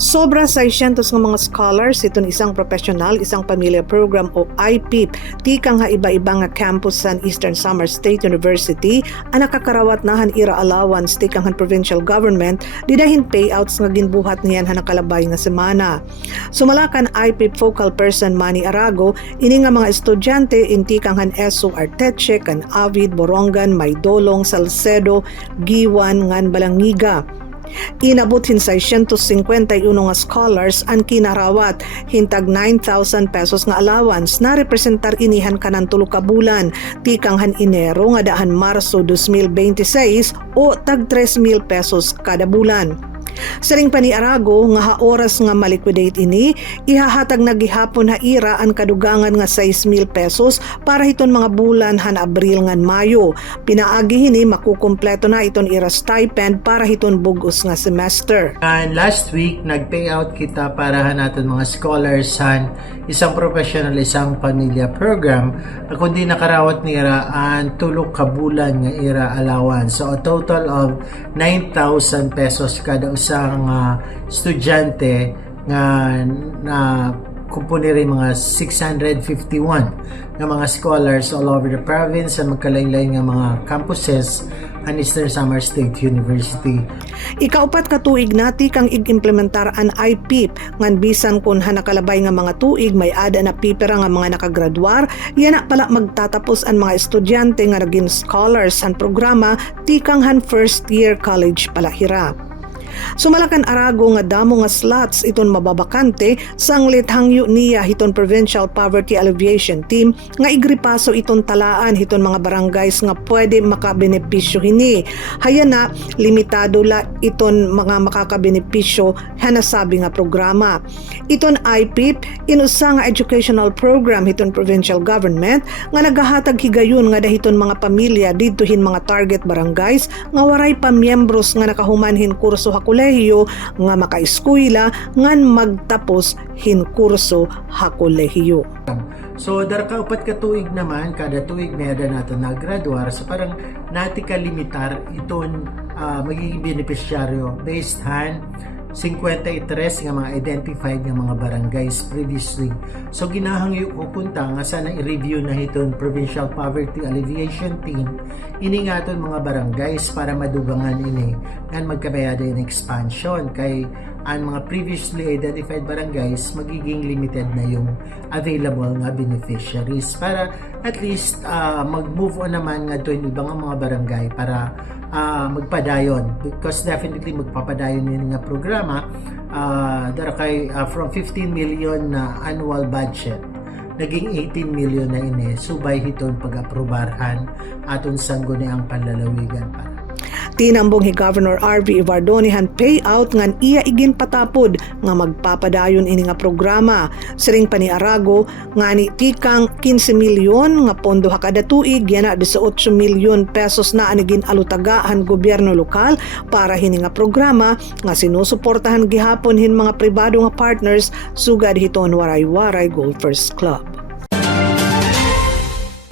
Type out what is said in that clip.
Sobra 600 nga mga scholars iton isang professional, isang pamilya program o IPIP tikang nga iba-iba nga campus sa Eastern Samar State University ang nakakarawat nahan ira allowance tikang han provincial government didahin payouts nga ginbuhat niyan han nakalabay nga semana. Sumalakan IPIP focal person Manny Arago ini nga mga estudyante inti kang han ESO Arteche kan Avid, Borongan, Maydolong, Salcedo, Giwan ngan Balangiga. Inabot hin 651 nga scholars ang kinarawat hintag 9,000 pesos nga allowance na representar inihan kanan tulo ka bulan tikang han Enero nga daan Marso 2026 o tag 3,000 pesos kada bulan. Saring pa ni Arago nga haoras nga maliquidate ini, ihahatag na gihapon ha ira ang kadugangan nga 6,000 pesos para hiton mga bulan han Abril ngan Mayo. Pinaagi hini makukumpleto na iton ira stipend para hiton bugos nga semester. And last week nag-payout kita para naton mga scholars han isang professional isang pamilya program kundi nakarawat ni ira ang tulog ka bulan nga ira allowance. So a total of 9,000 pesos kada isang estudyante na kumpuni rin mga 651 nga mga scholars all over the province sa magkalain-lain nga mga campuses ang Eastern Samar State University. Ikaupat ka tuig nati kang ig-implementar an IPIP ngan bisan kun hanakalabay nga mga tuig may ada na pipera nga mga nakagraduar yana pala magtatapos ang mga estudyante nga naging scholars han programa tikang han first year college pala hira. Sumalakan Arago nga damo nga slots iton mababakante sang lithangyo niya hiton Provincial Poverty Alleviation Team nga igripaso iton talaan hiton mga barangays nga pwede makabenepisyo hini. Hayana limitado la iton mga makakabenepisyo hanasabi nga programa. Iton IPIP inusa nga educational program hiton provincial government nga nagahatag higayon nga dahiton mga pamilya didtohin mga target barangays nga waray pa miyembros nga nakahumanhin kurso kolehiyo nga makaeskwela ngan magtapos hin kurso ha kolehiyo. So dar ka upat ka tuig naman kada tuig may ada nato naggraduar so parang nati ka limitar iton magiging beneficiaryo based han 53 nga mga identified nga mga barangays previously. So ginahangyo ko punta nga sana i-review na hiton Provincial Poverty Alleviation Team ini nga ton mga barangays para madugangan ini ngan magkabayada in expansion kay ang mga previously identified barangays magiging limited na yung available nga beneficiaries para at least mag-move on naman nga doon ibang mga barangay para magpadayon because definitely magpapadayon yun nga programa dara kay from 15 million na annual budget naging 18 million na ini subay hiton pag-aprobarhan aton sangguniang panlalawigan para tinambong hi Governor R.V. Ivardonihan payout ngan iya igin patapod nga magpapadayon ini nga programa. Siring pa ni Arago nga ni tikang 15 milyon nga pondo ha kada tuig yana 18 milyon pesos na anigin alutagahan gobyerno lokal para hini nga programa nga sinusuportahan gihapon hin mga pribado nga partners sugad hiton Waray-Waray Golfers Club.